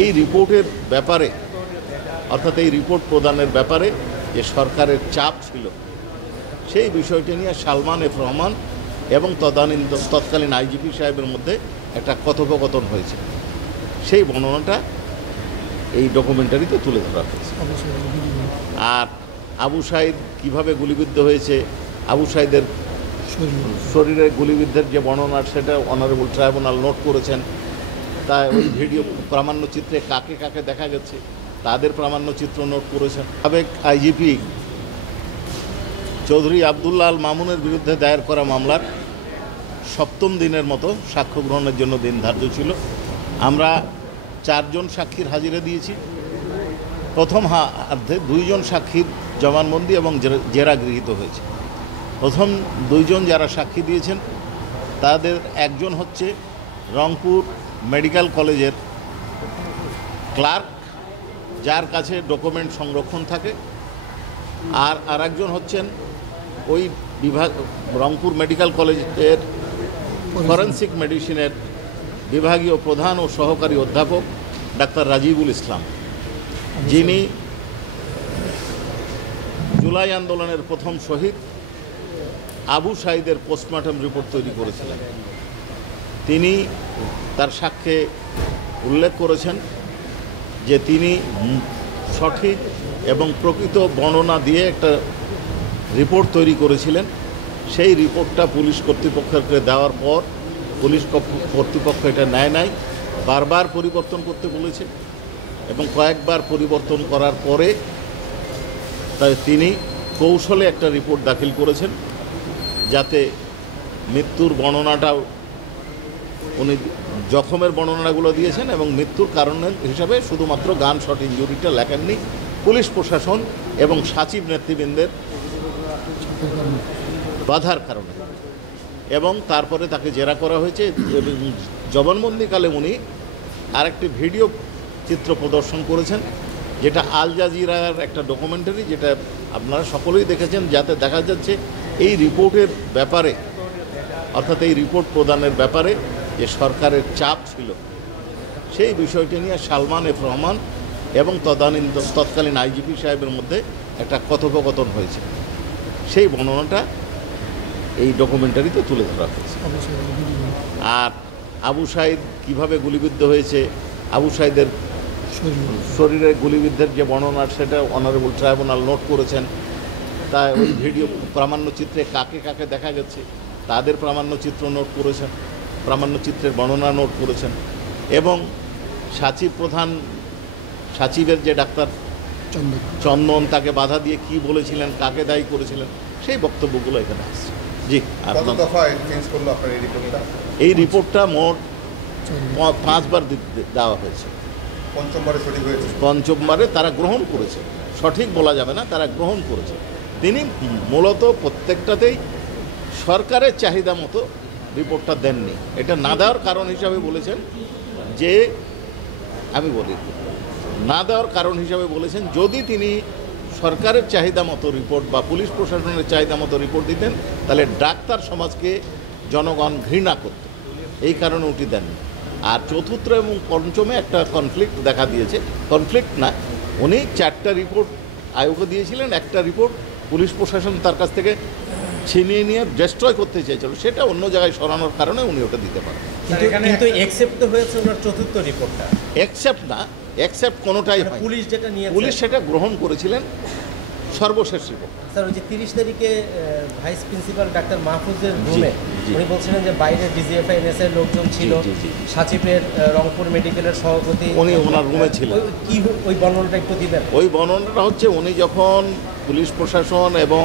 এই রিপোর্টের ব্যাপারে অর্থাৎ এই রিপোর্ট প্রদানের ব্যাপারে যে সরকারের চাপ ছিল সেই বিষয়টি নিয়ে সালমান এফ রহমান এবং তৎকালীন আইজিপি সাহেবের মধ্যে একটা কথোপকথন হয়েছে। সেই বর্ণনাটা এই ডকুমেন্টারিতে তুলে ধরা হয়েছে। আর আবু সাঈদ কীভাবে গুলিবিদ্ধ হয়েছে, আবু সাঈদের শরীরে গুলিবিদ্ধের যে বর্ণনা সেটা অনারেবল ট্রাইব্যুনাল নোট করেছেন। তা ওই ভিডিও প্রামাণ্যচিত্রে কাকে কাকে দেখা গেছে তাদের প্রামাণ্যচিত্র নোট করেছেন। সাবেক আইজিপি চৌধুরী আবদুল্লাহ আল মামুনের বিরুদ্ধে দায়ের করা মামলার ৭ম দিনের মতো সাক্ষ্য গ্রহণের জন্য দিন ধার্য ছিল। আমরা 4 জন সাক্ষীর হাজিরা দিয়েছি। প্রথম হার্ধে 2 জন সাক্ষীর জবানবন্দি এবং জেরা গৃহীত হয়েছে। প্রথম 2 জন যারা সাক্ষী দিয়েছেন তাদের একজন হচ্ছে রংপুর মেডিকেল কলেজের ক্লার্ক, যার কাছে ডকুমেন্ট সংরক্ষণ থাকে, আর আরেকজন হচ্ছেন ওই বিভাগ রংপুর মেডিকেল কলেজের ফরেন্সিক মেডিসিনের বিভাগীয় প্রধান ও সহকারী অধ্যাপক ডাক্তার রাজিবুল ইসলাম, যিনি জুলাই আন্দোলনের প্রথম শহীদ আবু সাঈদের পোস্টমর্টম রিপোর্ট তৈরি করেছিলেন। তিনি তার সাক্ষ্যে উল্লেখ করেছেন যে তিনি সঠিক এবং প্রকৃত বর্ণনা দিয়ে একটা রিপোর্ট তৈরি করেছিলেন। সেই রিপোর্টটা পুলিশ কর্তৃপক্ষকে দেওয়ার পর পুলিশ কর্তৃপক্ষ এটা নেয় নাই, বারবার পরিবর্তন করতে বলেছে এবং কয়েকবার পরিবর্তন করার পরে তাই তিনি কৌশলে একটা রিপোর্ট দাখিল করেছেন, যাতে মৃত্যুর বর্ণনাটাও উনি জখমের বর্ণনাগুলো দিয়েছেন এবং মৃত্যুর কারণের হিসাবে শুধুমাত্র গান শট ইঞ্জুরিটা লেখেননি। পুলিশ প্রশাসন এবং সচিব নেতৃবৃন্দের বাধার কারণে, এবং তারপরে তাকে জেরা করা হয়েছে। এবং জবানবন্দিকালে উনি আরেকটি ভিডিও চিত্র প্রদর্শন করেছেন, যেটা আল জাজিরার একটা ডকুমেন্টারি, যেটা আপনারা সকলেই দেখেছেন, যাতে দেখা যাচ্ছে এই রিপোর্টের ব্যাপারে অর্থাৎ এই রিপোর্ট প্রদানের ব্যাপারে যে সরকারের চাপ ছিল সেই বিষয়টি নিয়ে সালমান এফ রহমান এবং তৎকালীন আইজিপি সাহেবের মধ্যে একটা কথোপকথন হয়েছে। সেই বর্ণনাটা এই ডকুমেন্টারিতে তুলে ধরা হয়েছে। আর আবু সাঈদ কীভাবে গুলিবিদ্ধ হয়েছে, আবু সাঈদের শরীরে গুলিবিদ্ধের যে বর্ণনা সেটা অনারেবল ট্রাইব্যুনাল নোট করেছেন। তা ওই ভিডিও প্রামাণ্যচিত্রে কাকে কাকে দেখা গেছে তাদের প্রামাণ্যচিত্র নোট করেছেন, প্রামাণ্যচিত্রের বর্ণনা নোট করেছেন। এবং সচিবের যে ডাক্তার চন্দন তাকে বাধা দিয়ে কি বলেছিলেন, কাকে দায়ী করেছিলেন, সেই বক্তব্যগুলো এখানে আসছে। জি, এই রিপোর্টটা মোট 5 বার দেওয়া হয়েছে। পঞ্চমবারে তারা গ্রহণ করেছে, সঠিক বলা যাবে না, তারা গ্রহণ করেছে। তিনি মূলত প্রত্যেকটাতেই সরকারের চাহিদা মতো রিপোর্টটা দেননি। এটা না দেওয়ার কারণ হিসাবে বলেছেন যে, আমি বলি না দেওয়ার কারণ হিসাবে বলেছেন যদি তিনি সরকারের চাহিদা মতো রিপোর্ট বা পুলিশ প্রশাসনের চাহিদা মতো রিপোর্ট দিতেন তাহলে ডাক্তার সমাজকে জনগণ ঘৃণা করত, এই কারণে উঠি দেননি। আর চতুর্থ এবং পঞ্চমে একটা কনফ্লিক্ট দেখা দিয়েছে। কনফ্লিক্ট না, উনি 4টা রিপোর্ট আয়োগে দিয়েছিলেন, একটা রিপোর্ট পুলিশ প্রশাসন তার কাছ থেকে ছিনিয়ে নিয়ে ডিস্ট্রয় করতে চেয়েছিল, সেটা অন্য জায়গায় সরানোর কারণে উনি ওটা দিতে পারেন। কিন্তু অ্যাকসেপ্ট হয়েছে ওনার চতুর্থ রিপোর্টটা। অ্যাকসেপ্ট না, অ্যাকসেপ্ট কোনোটাই হয়। পুলিশ যেটা নিয়ে পুলিশ সেটা গ্রহণ করেছিলেন সর্বশেষ রিপোর্ট। স্যার, ওই যে 30 তারিখে ভাইস প্রিন্সিপাল ডাক্তার মাহফুজের রুমে উনি বলছিলেন যে বাইরে ডিজিএফআই এনএসএর লোকজন ছিল, সচিবের রংপুর মেডিকেলের সভাপতি উনি ওনার রুমে ছিলেন। কি ওই বর্ণনাটা একটু দিবেন? ওই বর্ণনাটা হচ্ছে উনি যখন পুলিশ প্রশাসন এবং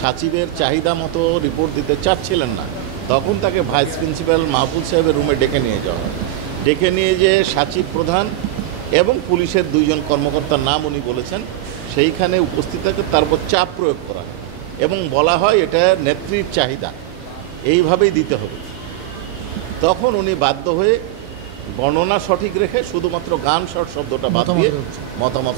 সচিবের চাহিদা মতো রিপোর্ট দিতে চাচ্ছিলেন না, তখন তাকে ভাইস প্রিন্সিপাল মাহফুজ সাহেবের রুমে ডেকে নিয়ে যাওয়া হয়। ডেকে নিয়ে যে সচিব প্রধান এবং পুলিশের 2 জন কর্মকর্তার নাম উনি বলেছেন, সেইখানে উপস্থিত থাকে, তারপর চাপ প্রয়োগ করা হয় এবং বলা হয় এটা নেত্রীর চাহিদা, এইভাবেই দিতে হবে। তখন উনি বাধ্য হয়ে বর্ণনা সঠিক রেখে শুধুমাত্র গান শট শব্দটা বাদ দিয়ে মতামত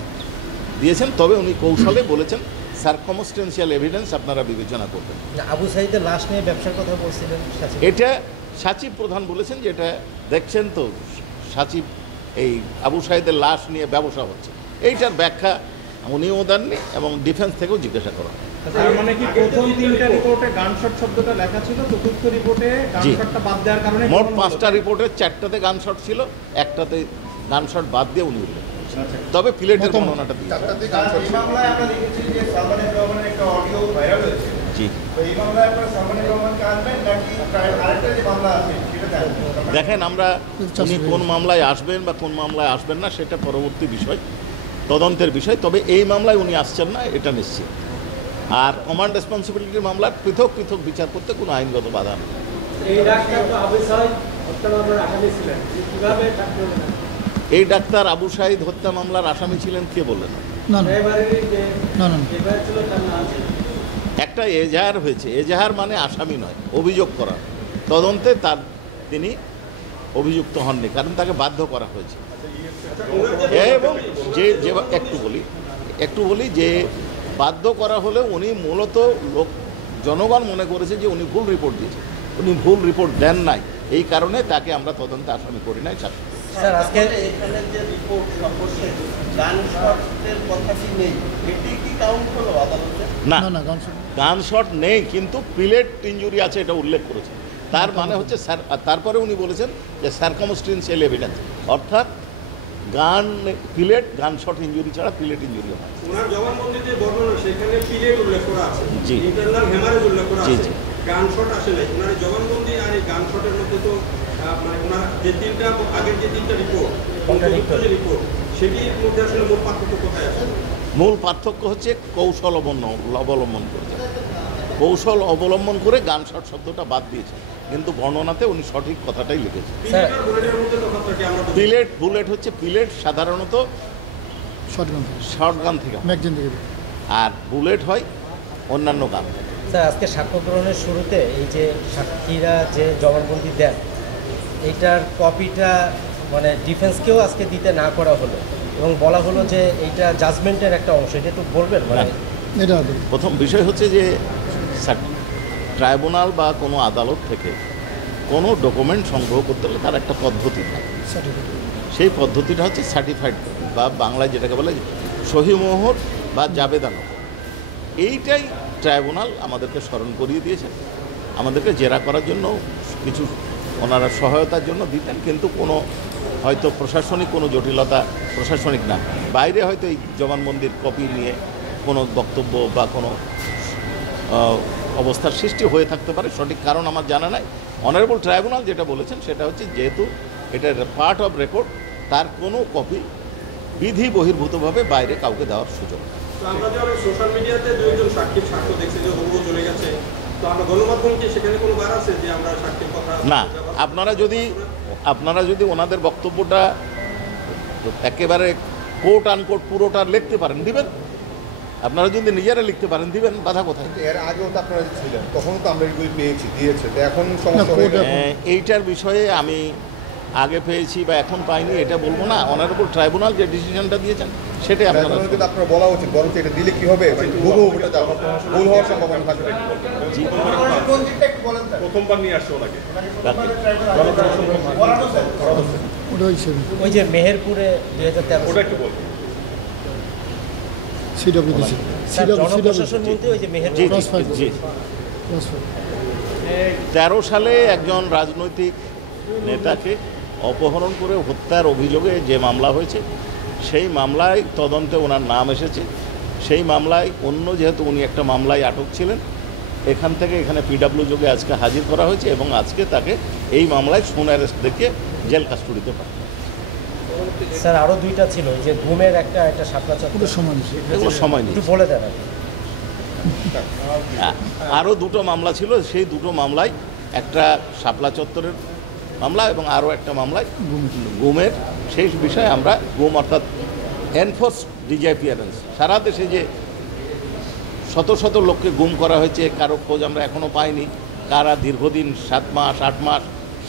দিয়েছেন। তবে উনি কৌশলে বলেছেন সার্কমস্টেন্সিয়াল এভিডেন্স আপনারা বিবেচনা করবেন। আবু সাঈদের লাশ নিয়ে ব্যবসার কথা বলছিলেন, এটা সচিব প্রধান বলেছেন যে এটা দেখছেন তো, সচিব এই আবু সাঈদের লাশ নিয়ে ব্যবসা হচ্ছে, এইটার ব্যাখ্যা উনিও দেননি এবং ডিফেন্স থেকেও জিজ্ঞাসা করা। তার মানে কি প্রথম 3টা রিপোর্টে গানশট শব্দটা লেখা ছিল, চতুর্থ রিপোর্টে গানশটটা বাদ দেওয়ার কারণে মোট 5টা রিপোর্টে 4টাতে গানশট ছিল, একটাতে গানশট বাদ দিয়ে উনি উল্লেখ করেছেন। তবে প্লেটের বর্ণনাটা দিয়ে মামলায় আমরা দেখেছি যে সালমান রহমানের একটা অডিও ভাইরাল হয়েছে। জি, তো এই মামলায় আপনারা সালমান রহমানকে আনবেন নাকি আরেকটা যে মামলা আছে সেটা জানবেন? দেখেন, আমরা উনি কোন মামলায় আসবেন বা কোন মামলায় আসবেন না সেটা পরবর্তী বিষয়, তদন্তের বিষয়। তবে এই মামলায় উনি আসছেন না এটা নিশ্চিত। আর কমান্ড রেসপন্সিবিলিটির মামলার পৃথক পৃথক বিচার করতে কোনো আইনগত বাধা নেই। এই ডাক্তার আবু সাঈদ হত্যা মামলার আসামি ছিলেন কে বললেন? একটা এজাহার হয়েছে, এজাহার মানে আসামি নয়, অভিযোগ করা। তদন্তে তিনি অভিযুক্ত হননি, কারণ তাকে বাধ্য করা হয়েছে। এবং একটু বলি যে বাধ্য করা হলে উনি মূলত জনগণ মনে করেছে যে উনি ভুল রিপোর্ট দিয়েছেন, উনি ভুল রিপোর্ট দেন নাই, এই কারণে তাকে আমরা তদন্তে আসামি করি নাই। স্যার আজকে এখানে যে রিপোর্ট সর্বশেষ গানশটের কথাটি নেই, এটি কি কাউন্ট হলো আদালতে? না, গানশট নেই, কিন্তু প্লেট ইনজুরি আছে এটা উল্লেখ করেছে। তার মানে হচ্ছে তারপরে উনি বলেছেন যে সার্কামস্টেন্সিয়াল এভিডেন্স, অর্থাৎ গানশট ইনজুরি ছাড়া প্লেট ইনজুরি হয়। ওনার জবানবন্দিতে বর্ণনা সেখানে প্লেট উল্লেখ করা আছে, জি, ইন্টারনাল হেমারেজ উল্লেখ করা জি, আছে, জি। গানশট আসে নাই। ওনার জবানবন্দি আর এই গানশটের মধ্যে তো মানে ওনার যে আগের যে 3টা রিপোর্ট, যে রিপোর্ট সেটির মধ্যে আসলে মূল পার্থক্য কোথায় আছে? মূল পার্থক্য হচ্ছে কৌশল অবলম্বন করেছে, কৌশল অবলম্বন করে গানশট শব্দটা বাদ দিয়েছে, কিন্তু বর্ণনাতে উনি সঠিক কথাটাই লিখেছেন। বুলেট হচ্ছে সাধারণত শর্টগান থেকে, আর বুলেট হয় অন্যান্য গান। স্যার আজকে সাক্ষ্য গ্রহণের শুরুতে এই যে সাক্ষীরা যে জবানবন্দি দেন, এইটার কপিটা মানে ডিফেন্সকেও আজকে দিতে না করা হলো এবং বলা হলো যে এইটা জাজমেন্টের একটা অংশ, এটা একটু বলবেন? মানে প্রথম বিষয় হচ্ছে যে ট্রাইব্যুনাল বা কোনো আদালত থেকে কোনো ডকুমেন্ট সংগ্রহ করতে হলে তার একটা পদ্ধতি থাকে, সেই পদ্ধতিটা হচ্ছে সার্টিফাইড বা বাংলায় যেটাকে বলে সহিমোহর বা জাবেদানো। এইটাই ট্রাইব্যুনাল আমাদেরকে স্মরণ করিয়ে দিয়েছেন, আমাদেরকে জেরা করার জন্য কিছু ওনারা সহায়তার জন্য দিতেন, কিন্তু কোনো হয়তো প্রশাসনিক কোনো জটিলতা, প্রশাসনিক না, বাইরে হয়তো এই জবানবন্দির কপি নিয়ে কোনো বক্তব্য বা কোনো অবস্থার সৃষ্টি হয়ে থাকতে পারে, সঠিক কারণ আমার জানা নাই। অনারেবল ট্রাইব্যুনাল যেটা বলেছেন সেটা হচ্ছে যেহেতু এটা পার্ট অফ রেকর্ড, তার কোনো কপি বিধি বহির্ভূতভাবে বাইরে কাউকে দেওয়ার সুযোগ। আমরা যে সোশ্যাল মিডিয়াতে 2জন সাক্ষীর সাক্ষ্য দেখছি যে হুবহু চলে গেছে, তো আমরা গণমাধ্যম কি সেখানে কোনো বার আছে যে আমরা সাক্ষীর কথা না? আপনারা যদি ওনাদের বক্তব্যটা একেবারে কোট আনকোট পুরোটা লিখতে পারেন দিবেন, আপনারা যদি নিজেরা লিখতে পারেন দিবেন, বাধা কোথায়? এর আগেও তো আপনারা ছিলেন, তখন তো আমরা এগুলি দিয়েছে, তো এখন এইটার বিষয়ে আমি আগে পেয়েছি বা এখন পাইনি এটা বলবো না। অনারেবল ট্রাইব্যুনাল যে ডিসিশনটা দিয়েছেন সেটাই আপনারা বলা উচিত, বরঞ্চ এটা দিলে কি হবে, ভুল হওয়ার সম্ভাবনা থাকবে। প্রথমবার নিয়ে আসছে ওনাকে ওই যে মেহেরপুরে 2013 ওটা একটু বলবো। জনপ্রশাসন মন্ত্রী ওই যে মেহেরপুর 13 সালে একজন রাজনৈতিক নেতাকে অপহরণ করে হত্যার অভিযোগে যে মামলা হয়েছে, সেই মামলায় তদন্তে ওনার নাম এসেছে। সেই মামলায় যেহেতু উনি একটা মামলায় আটক ছিলেন, এখান থেকে এখানে পিডাব্লিউ যোগে আজকে হাজির করা হয়েছে এবং আজকে তাকে এই মামলায় সোন অ্যারেস্ট দেখে জেল কাস্টডিতে পাঠানো। স্যার আরও 2টা ছিল, যে ঘুমের একটা শাপলা চত্বর, এগুলো সময় নেই, একটু বলে দেন। আরও 2টো মামলা ছিল, সেই 2টো মামলায় একটা শাপলা চত্বরের মামলা এবং আরও একটা মামলায় গুমের। সেই বিষয়ে আমরা গুম অর্থাৎ এনফোর্স ডিসঅ্যাপিয়ারেন্স, সারা দেশে যে শত শত লোককে গুম করা হয়েছে, কারো খোঁজ আমরা এখনও পাইনি, কারা দীর্ঘদিন 7 মাস 8 মাস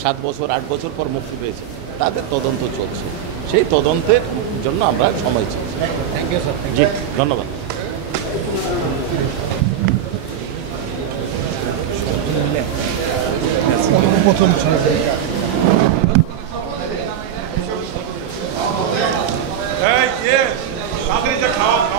7 বছর 8 বছর পর মুক্তি পেয়েছে, তাদের তদন্ত চলছে। সেই তদন্তের জন্য আমরা সময় চাইছি। Thank you sir. জি, ধন্যবাদ। প্রথম তাড়াতাড়ি যা খাওয়া